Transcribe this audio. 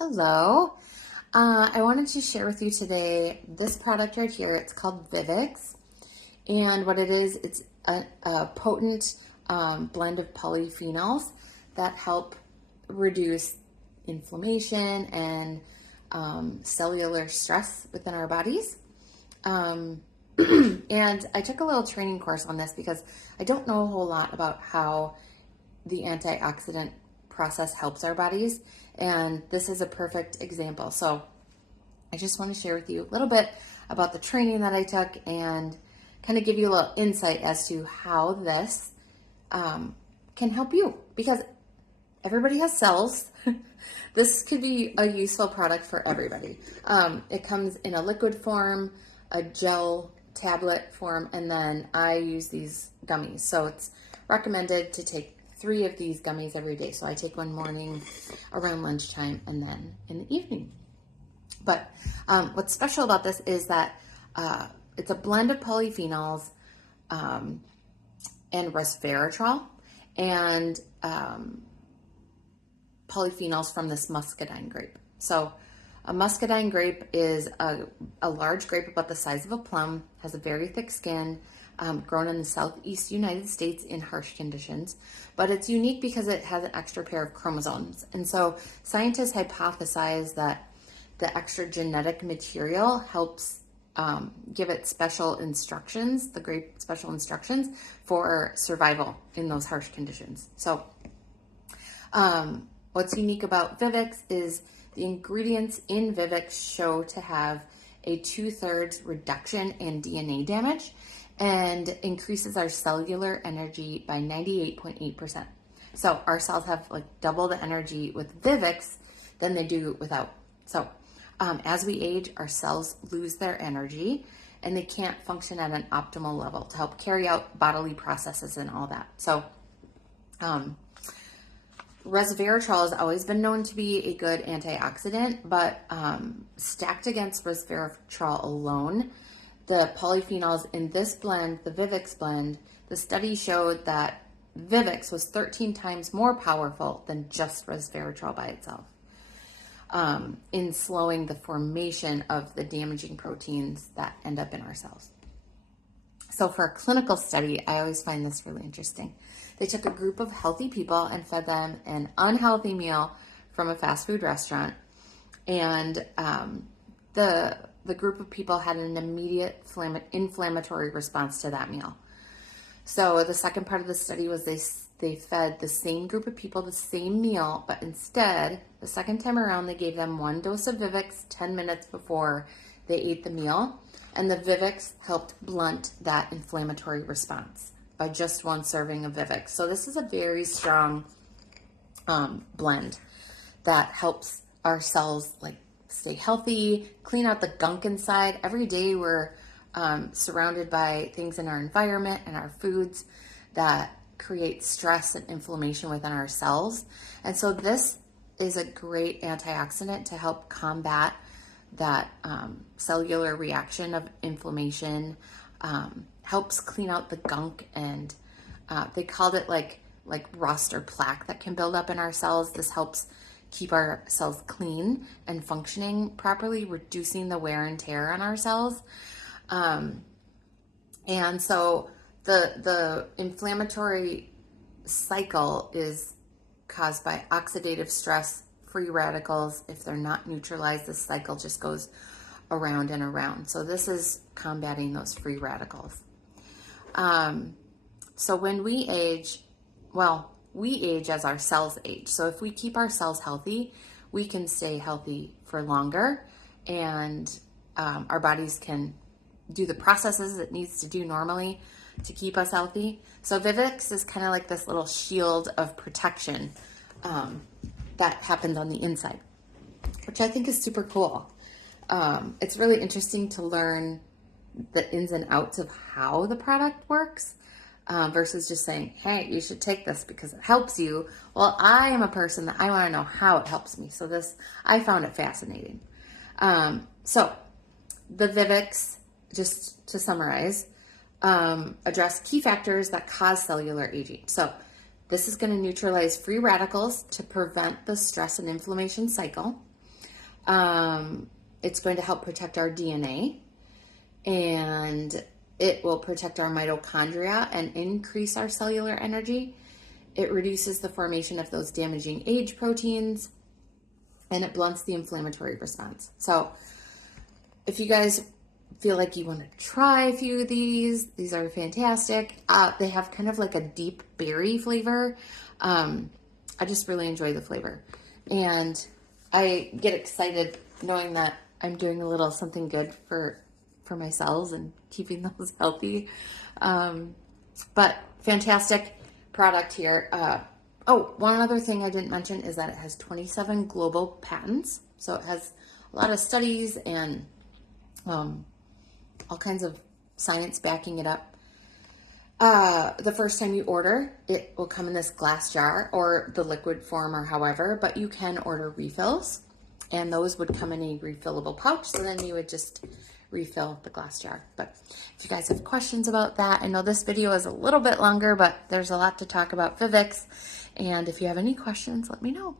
Hello. I wanted to share with you today this product right here. It's called Vivix. And what it is, it's a potent blend of polyphenols that help reduce inflammation and cellular stress within our bodies. And I took a little training course on this because I don't know a whole lot about how the antioxidant process helps our bodies, and this is a perfect example. So I just want to share with you a little bit about the training that I took and kind of give you a little insight as to how this can help you, because everybody has cells. This could be a useful product for everybody. It comes in a liquid form, a gel tablet form, and then I use these gummies. So it's recommended to take 3 of these gummies every day. So I take one morning around lunchtime and then in the evening. But what's special about this is that it's a blend of polyphenols and resveratrol and polyphenols from this muscadine grape. So a muscadine grape is a large grape about the size of a plum, has a very thick skin, grown in the southeast United States in harsh conditions, but it's unique because it has an extra pair of chromosomes. And so scientists hypothesize that the extra genetic material helps give it special instructions, the grape special instructions for survival in those harsh conditions. So what's unique about Vivix is the ingredients in Vivix show to have a 2/3 reduction in DNA damage and increases our cellular energy by 98.8%. So our cells have like double the energy with Vivix than they do without. So as we age, our cells lose their energy and they can't function at an optimal level to help carry out bodily processes and all that. So resveratrol has always been known to be a good antioxidant, but stacked against resveratrol alone, the polyphenols in this blend, the Vivix blend, the study showed that Vivix was 13 times more powerful than just resveratrol by itself in slowing the formation of the damaging proteins that end up in our cells. So for a clinical study, I always find this really interesting. They took a group of healthy people and fed them an unhealthy meal from a fast food restaurant, and the group of people had an immediate inflammatory response to that meal. So the second part of the study was they fed the same group of people the same meal, but instead, the second time around, they gave them 1 dose of Vivix 10 minutes before they ate the meal, and the Vivix helped blunt that inflammatory response by just 1 serving of Vivix. So this is a very strong blend that helps our cells stay healthy, clean out the gunk inside. Every day we're surrounded by things in our environment and our foods that create stress and inflammation within our cells. And so this is a great antioxidant to help combat that cellular reaction of inflammation, helps clean out the gunk, and they called it like rust or plaque that can build up in our cells. This helps keep our cells clean and functioning properly, reducing the wear and tear on our cells. And so the inflammatory cycle is caused by oxidative stress, free radicals. If they're not neutralized, this cycle just goes around and around. So this is combating those free radicals. So when we age, we age as our cells age. So if we keep our cells healthy, we can stay healthy for longer, and our bodies can do the processes it needs to do normally to keep us healthy. So Vivix is kind of like this little shield of protection that happens on the inside, which I think is super cool. It's really interesting to learn the ins and outs of how the product works versus just saying, hey, you should take this because it helps you. Well, I am a person that I want to know how it helps me. So I found it fascinating. So the Vivix, just to summarize, address key factors that cause cellular aging. So this is going to neutralize free radicals to prevent the stress and inflammation cycle. It's going to help protect our DNA, and it will protect our mitochondria and increase our cellular energy. It reduces the formation of those damaging age proteins, and it blunts the inflammatory response. So if you guys feel like you want to try a few of these are fantastic. They have kind of like a deep berry flavor. I just really enjoy the flavor. And I get excited knowing that I'm doing a little something good for my cells and keeping those healthy. But fantastic product here. One other thing I didn't mention is that it has 27 global patents. So it has a lot of studies and all kinds of science backing it up. The first time you order, it will come in this glass jar or the liquid form or however, but you can order refills, and those would come in a refillable pouch. So then you would just refill the glass jar. But if you guys have questions about that, I know this video is a little bit longer, but there's a lot to talk about Vivix. And if you have any questions, let me know.